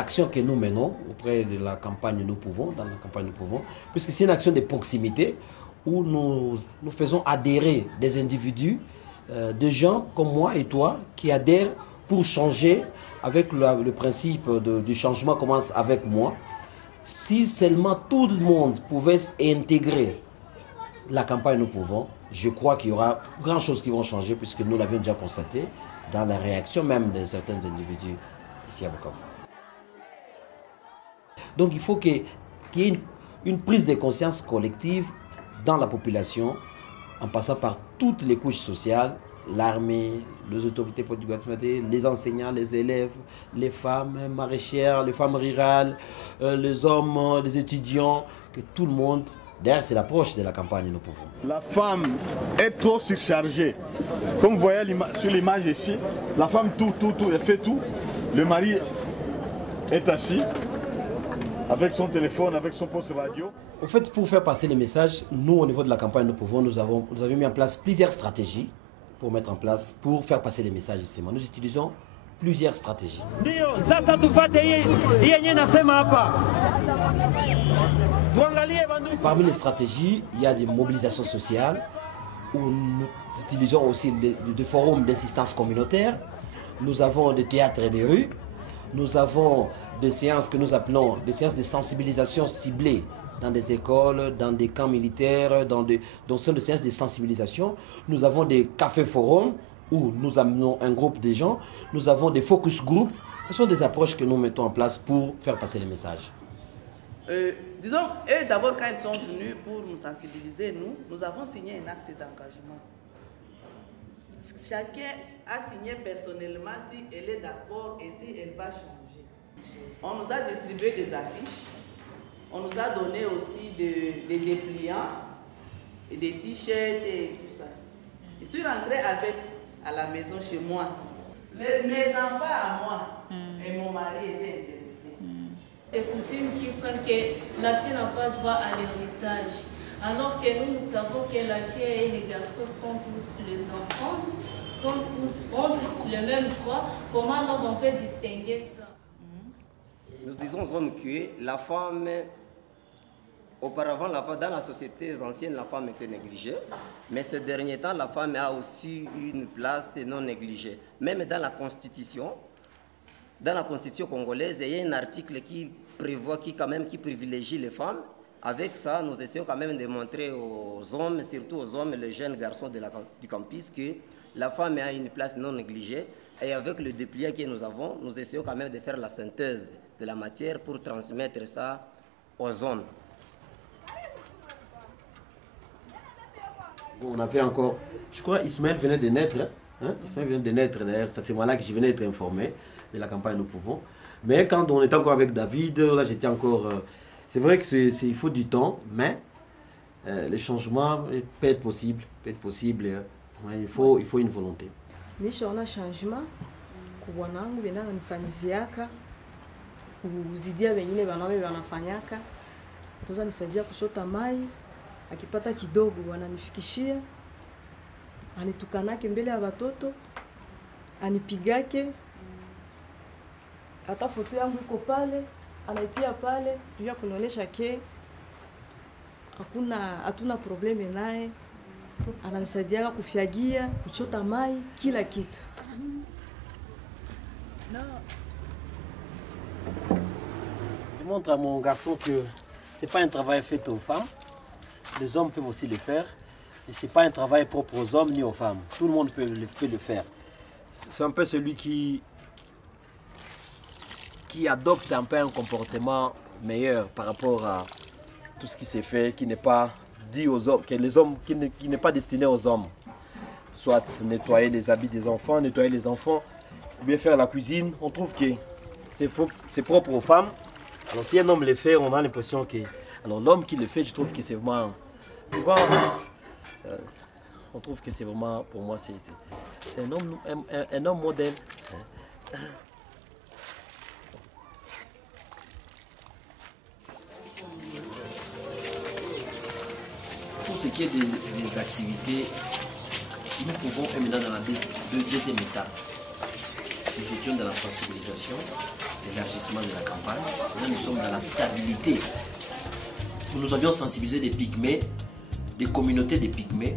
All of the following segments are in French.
l'action que nous menons auprès de la campagne Nous Pouvons, dans la campagne Nous Pouvons, puisque c'est une action de proximité où nous faisons adhérer des individus, des gens comme moi et toi, qui adhèrent pour changer, avec le principe du changement commence avec moi. Si seulement tout le monde pouvait intégrer la campagne Nous Pouvons, je crois qu'il y aura grand chose qui vont changer, puisque nous l'avions déjà constaté dans la réaction même de certains individus ici à Bukavu. Donc il faut qu'il y ait une prise de conscience collective dans la population, en passant par toutes les couches sociales, l'armée, les autorités politiques, les enseignants, les élèves, les femmes maraîchères, les femmes rurales, les hommes, les étudiants, que tout le monde. D'ailleurs, c'est l'approche de la campagne Nous Pouvons. La femme est trop surchargée. Comme vous voyez sur l'image ici, la femme elle fait tout. Le mari est assis avec son téléphone, avec son poste radio. En fait, pour faire passer les messages, nous, au niveau de la campagne Nous Pouvons, nous avons mis en place plusieurs stratégies pour faire passer les messages ici. Nous utilisons plusieurs stratégies. Parmi les stratégies, il y a des mobilisations sociales où nous utilisons aussi des forums d'assistance communautaire. Nous avons des théâtres et des rues. Nous avons des séances que nous appelons des séances de sensibilisation ciblées dans des écoles, dans des camps militaires, dans des séances de sensibilisation. Nous avons des cafés-forums où nous amenons un groupe de gens. Nous avons des focus groups. Ce sont des approches que nous mettons en place pour faire passer les messages. Disons, eux d'abord quand ils sont venus pour nous sensibiliser, nous avons signé un acte d'engagement. Chacun a signé personnellement si elle est d'accord et si elle va changer. On nous a distribué des affiches, on nous a donné aussi des dépliants, et des t-shirts et tout ça. Je suis rentrée avec à la maison chez moi. Mes enfants à moi et mon mari étaient intéressés. C'est coutume qui prennent que la fille n'a pas droit à l'héritage. Alors que nous savons que la fille et les garçons sont tous les enfants, ont tous le même droit. Comment alors on peut distinguer ça? Nous disons aux hommes que la femme, auparavant, dans la société ancienne, la femme était négligée. Mais ces derniers temps, la femme a aussi une place non négligée. Même dans la Constitution congolaise, il y a un article qui prévoit, qui privilégie les femmes. Avec ça, nous essayons quand même de montrer aux hommes, surtout aux hommes, les jeunes garçons du campus, que la femme a une place non négligée. Et avec le dépliant que nous avons, nous essayons quand même de faire la synthèse de la matière pour transmettre ça aux hommes. On avait encore, je crois Ismaël venait de naître, hein? Ismaël venait de naître d'ailleurs, c'est à ce moment-là que je venais d'être informé de la campagne Nous Pouvons. Mais quand on était encore avec David, là j'étais encore... c'est vrai qu'il faut du temps, mais le changement peut être possible. Il faut une volonté. Nishaona changement kubwanangu benanga nifanyiziaka kuzidia wengine wanaume wanafanyaka. Toza nisaidia kushota mai, akipata kidogo wananifikishia, anitukanake mbele ya watoto, anipigake. Hata foto yangu iko pale, anaitia pale, ndio kunaonesha ke hatuna probleme naye. Ananisaidia kufyagia, kuchota mai, kila kitu. Je montre à mon garçon que ce n'est pas un travail fait aux femmes. Les hommes peuvent aussi le faire. Et ce n'est pas un travail propre aux hommes ni aux femmes. Tout le monde peut le faire. C'est un peu celui qui adopte un peu un comportement meilleur par rapport à tout ce qui s'est fait, qui n'est pas dit aux hommes, qui n'est pas destiné aux hommes. Soit nettoyer les habits des enfants, nettoyer les enfants, ou bien faire la cuisine. On trouve que c'est propre aux femmes. Alors si un homme le fait, on a l'impression que... Alors l'homme qui le fait, je trouve que c'est vraiment... on trouve que c'est vraiment, pour moi, c'est un homme modèle. Pour ce qui est des activités, nous pouvons maintenant dans la deuxième étape. Nous étions dans la sensibilisation. l'élargissement de la campagne. Là, nous sommes dans la stabilité. Nous avions sensibilisé des pygmées, des communautés de pygmées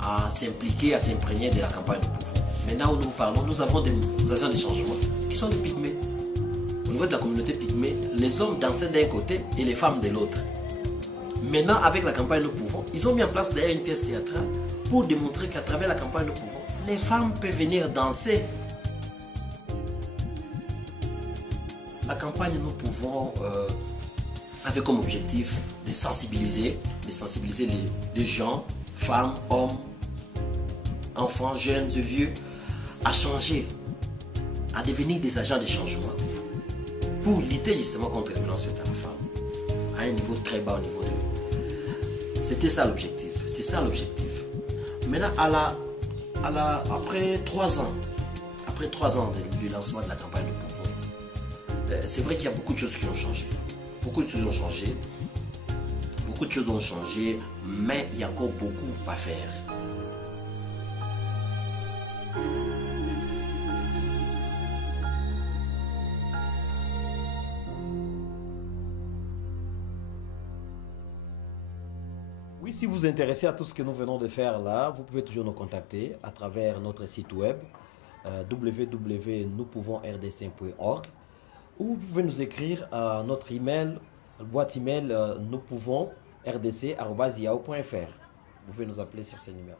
à s'impliquer, à s'imprégner de la campagne Nous Pouvons. Maintenant où nous parlons, nous avons des agents de changement qui sont des pygmées. Au niveau de la communauté pygmée, les hommes dansaient d'un côté et les femmes de l'autre. Maintenant, avec la campagne Nous Pouvons, ils ont mis en place d'ailleurs une pièce théâtrale pour démontrer qu'à travers la campagne Nous Pouvons, les femmes peuvent venir danser. La campagne Nous Pouvons avait comme objectif de sensibiliser les gens, femmes, hommes, enfants, jeunes et vieux, à changer, à devenir des agents de changement pour lutter justement contre les violences faites à la femme à un niveau très bas au niveau de... C'était ça l'objectif, c'est ça l'objectif. Maintenant, après 3 ans du lancement de la campagne Nous Pouvons, c'est vrai qu'il y a beaucoup de choses qui ont changé. Beaucoup de choses ont changé. Beaucoup de choses ont changé, mais il y a encore beaucoup à faire. Oui, si vous vous intéressez à tout ce que nous venons de faire là, vous pouvez toujours nous contacter à travers notre site web www.nouspouvonsrdc.org ou vous pouvez nous écrire à notre email, boîte email nouspouvonsrdc@yahoo.fr. Vous pouvez nous appeler sur ces numéros.